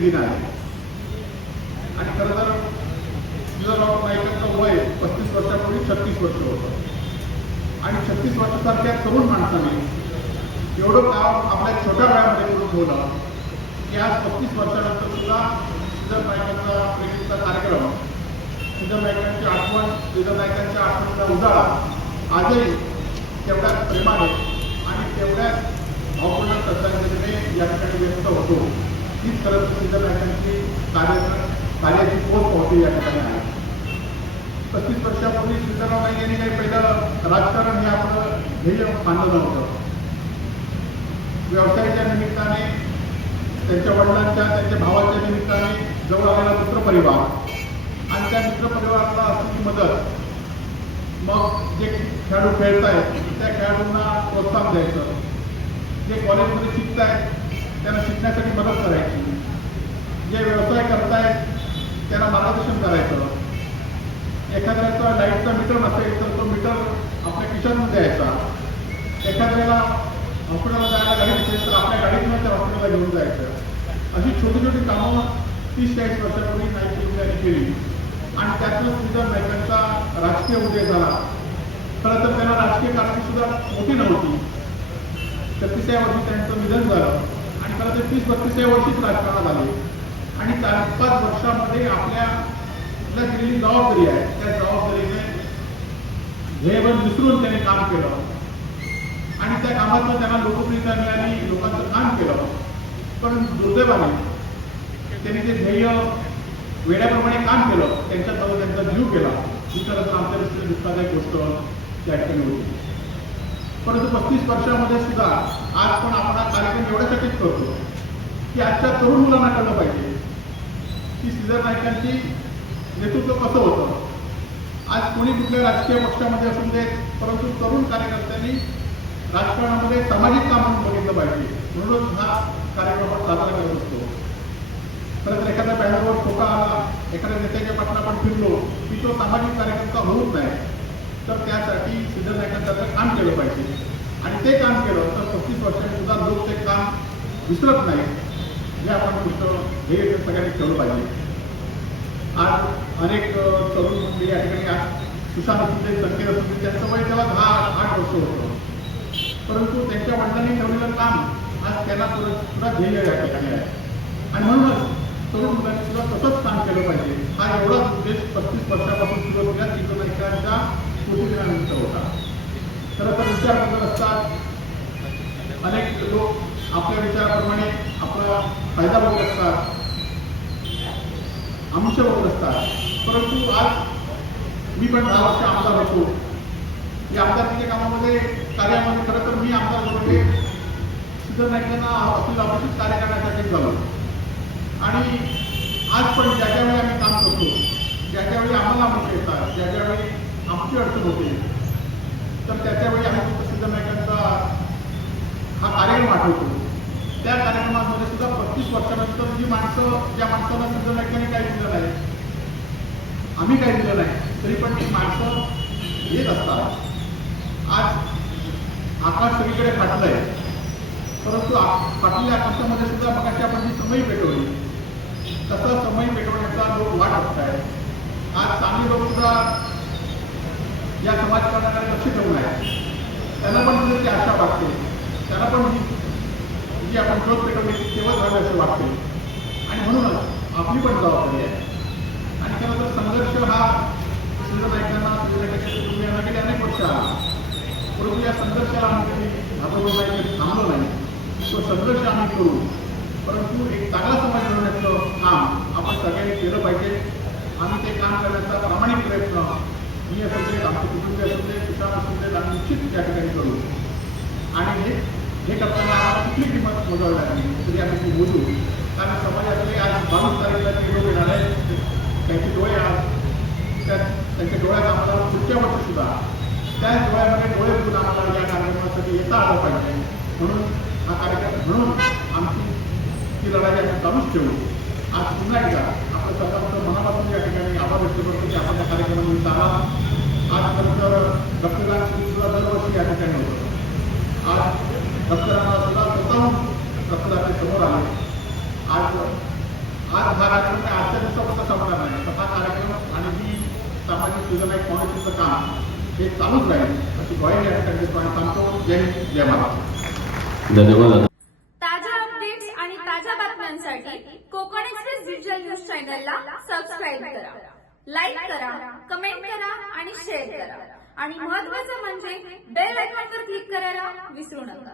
स्मृतिदिन आहे. आणि खरं तर श्रीधरराव नाईकांचं वय 35 वर्षापूर्वी 36 वर्ष होतं. आणि 36 वर्षासारख्या तरुण माणसाने एवढं काम आपल्या छोट्या वयामध्ये करून ठेवलं की आज 35 वर्षानंतर सुद्धा श्रीधर नाईकांचा प्रेमीचा कार्यक्रम, श्रीधर नाईकांची आठवण, श्रीधर नाईकांच्या आठवणीचा उजाळा आजही तेवढ्याच प्रेमाने आणि तेवढ्याच भावपूर्ण श्रद्धांजलीने या ठिकाणी व्यक्त होतो. हीच खरं तर श्रीधर नाईकांची कार्याची पोच पावती या ठिकाणी आहे. 35 वर्षापूर्वी श्रीधरराव नाईक यांनी काही पहिलं राजकारण हे आपलं ध्येय मानलं नव्हतं. व्यवसायाच्या निमित्ताने, त्यांच्या वडिलांच्या, त्यांच्या भावाच्या निमित्ताने जवळ आलेला मित्रपरिवार आणि त्या मित्रपरिवाराला असलेली मदत, मग जे खेळाडू खेळत आहेत त्या खेळाडूंना प्रोत्साहन द्यायचं, जे कॉलेजमध्ये शिकत आहेत त्यांना शिकण्यासाठी मदत करायची, जे व्यवसाय करतायत त्यांना मार्गदर्शन करायचं. एखाद्याचा लाईटचा मीटर नसेल तर तो मीटर आपल्या खिशातमध्ये द्यायचा. एखाद्याला हॉस्पिटलला जायला गाडी नसेल तर आपल्या गाडीतून त्या हॉस्पिटलला घेऊन जायचं. अशी छोटी छोटी कामं 30-40 वर्षापूर्वी नाईक यांनी केली. आणि त्यातून श्रीधर नाईकांचा राजकीय उदय झाला. खरं तर त्यांना राजकीय कारकीर्द सुद्धा मोठी नव्हती. 36व्या वर्षी त्यांचं निधन झालं आणि खरं तर 30-32व्या वर्षीच राजकारणात आले. आणि 4-5 वर्षामध्ये आपल्याला दिलेली जबाबदारी आहे त्या जबाबदारीने ध्येयबद्ध विसरून त्यांनी काम केलं आणि त्या कामातून त्यांना लोकप्रियता मिळाली, लोकांचं काम केलं. पण दुर्दैवाने त्यांनी ते ध्येय वेड्याप्रमाणे काम केलं, त्यांच्याजवळ त्यांचा जीव गेला. ही खरं तर आमच्या दृष्टीने दुःखदायक गोष्ट त्या ठिकाणी होती. परंतु 35 वर्षामध्ये सुद्धा आज पण आपण हा कार्यक्रम एवढ्यासाठीच करतो की आजच्या तरुण मुलांना कळलं पाहिजे की श्रीधर नाईकांची नेतृत्व कसं होतं. आज कोणी कुठल्या राजकीय पक्षामध्ये असून देत, परंतु तरुण कार्यकर्त्यांनी राजकारणामध्ये सामाजिक काम म्हणून बघितलं पाहिजे. म्हणूनच हा कार्यक्रम आपण साजरा करत असतो. खरं तर एखाद्या बॅनरवर फोका आला, एखाद्या नेत्याच्या पाठीला आपण फिरलो की तो सामाजिक कार्यकर्ता होत नाही. तर त्यासाठी श्रीधर नाईकांचं काम केलं पाहिजे आणि ते काम केलं तर 35 वर्षांनी सुद्धा लोक ते काम विसरत नाही. हे आपण पुढचं ध्येय सगळ्यांनी ठेवलं पाहिजे. आज अनेक तरुण मंडळी या ठिकाणी आज सुशांत असुदे, संकेत असुदे, त्यांचं वय तेव्हा 10-8 वर्ष होतं. परंतु त्यांच्या वडिलांनी ठेवलेलं काम आज त्यांना सुद्धा ध्येय या ठिकाणी आहे. आणि म्हणूनच तरुण मुलांनी सुद्धा तसंच काम केलं पाहिजे. हा एवढाच उद्देश 35 वर्षापासून सुरू होत्या श्रीधर नाईकांच्या स्मृतिदिनानिमित्त होता. खरं तर विचार करत असतात, अनेक लोक आपल्या विचाराप्रमाणे आपला फायदा बघत असतात, आयुष्य बघत असतात. परंतु आज मी पण 10 वर्ष आमदार होतो. या आमदारकीच्या कामामध्ये कार्यामध्ये खरं तर मी आमदार होते श्रीधर नाईकांना आपल्या अपेक्षित कार्य करण्यासाठी झालो. आणि आज पण ज्या ज्यावेळी आम्ही काम करतो, ज्या ज्यावेळी आम्हाला आमचे येतात, ज्या ज्यावेळी आमची अडचण होते, तर त्याच्यावेळी आम्ही फक्त श्रीधर नाईकांचा हा कार्यक्रम आठवतो. त्या कार्यक्रमामध्ये सुद्धा 35 वर्षानंतर जी माणसं, ज्या माणसाला श्रीधर नाईकांनी काही दिलं नाही, आम्ही काही दिलं नाही, तरी पण ती माणसं येत असतात. आज आकाश सगळीकडे फाटलंय, परंतु फाटलेल्या आकाशामध्ये सुद्धा मगाशी आपण जी समई पेटवली, तसा समई पेटवण्याचा लोक वाट बघत आहेत. आज चांगली लोक सुद्धा या समाजकारणाकडे लक्ष ठेवून आहेत. त्यांना पण ती आशा वाटते, त्यांना पण जी आपण शोध पेटवली तेव्हा झालं असं वाटते. आणि म्हणूनच आपली पण जबाबदारी आहे. आणि खरं तर संघर्ष हा श्रीधर नाईकांना, श्रीधर नाईकांच्या कुटुंबियांना गेले अनेक वर्ष आला. परंतु या संघर्षाला आम्ही कधी घाबरलो नाही, कधी थांबलो नाही. तो संघर्ष आम्ही करू, परंतु एक चांगला समाज बनवण्याचं काम आपण सगळ्यांनी केलं पाहिजे. आम्ही ते काम करण्याचा प्रामाणिक प्रयत्न मी असू दे, आमचे कुटुंबीय असू दे, किसान असू दे, आम्ही निश्चित त्या ठिकाणी करू. आणि हे करताना आम्हाला कुठली किंमत मोजावी लागली तरी आम्ही ती मोजू. कारण समाजातले आज 22 तारखेला ते लोक येणार आहेत, त्यांचे डोळे आज त्यांच्या डोळ्यात आम्हाला पुढच्या वर्षी सुद्धा त्या डोळ्यामध्ये डोळे बघून आम्हाला या कार्यक्रमासाठी येता आलं पाहिजे. म्हणून हा कार्यक्रम, म्हणून आमची ती लढाई आम्ही चालूच ठेवू. आज पुन्हा एकदा आपलं सरकारचं मनापासून या ठिकाणी आभार व्यक्त करतो की आपण त्या कार्यक्रमानिमित्त आला. आज नंतर रक्तदान सुद्धा दरवर्षी या ठिकाणी होतं. आज रक्तदानाला सुद्धा स्वतःहून रक्तदाते समोर आले. आज आज हा कार्यक्रम काय आजच्या दिवसापुरता संपणार नाही, तर हा कार्यक्रम आणि ही सामाजिक सुधारणा एक फाउंडेशनचं काम हे चालूच राहील अशी ग्वाही या ठिकाणी देतो आणि सांगतो. जय हिंद, जय महाराष्ट्र. धन्यवाद. ताज्या अपडेट्स आणि ताज्या बातम्यांसाठी कोकण एक्सप्रेस डिजिटल न्यूज चॅनलला सबस्क्राईब करा, लाईक करा, कमेंट करा आणि शेअर करा आणि महत्त्वाचं म्हणजे बेल आयकॉनवर क्लिक करायला विसरू नका.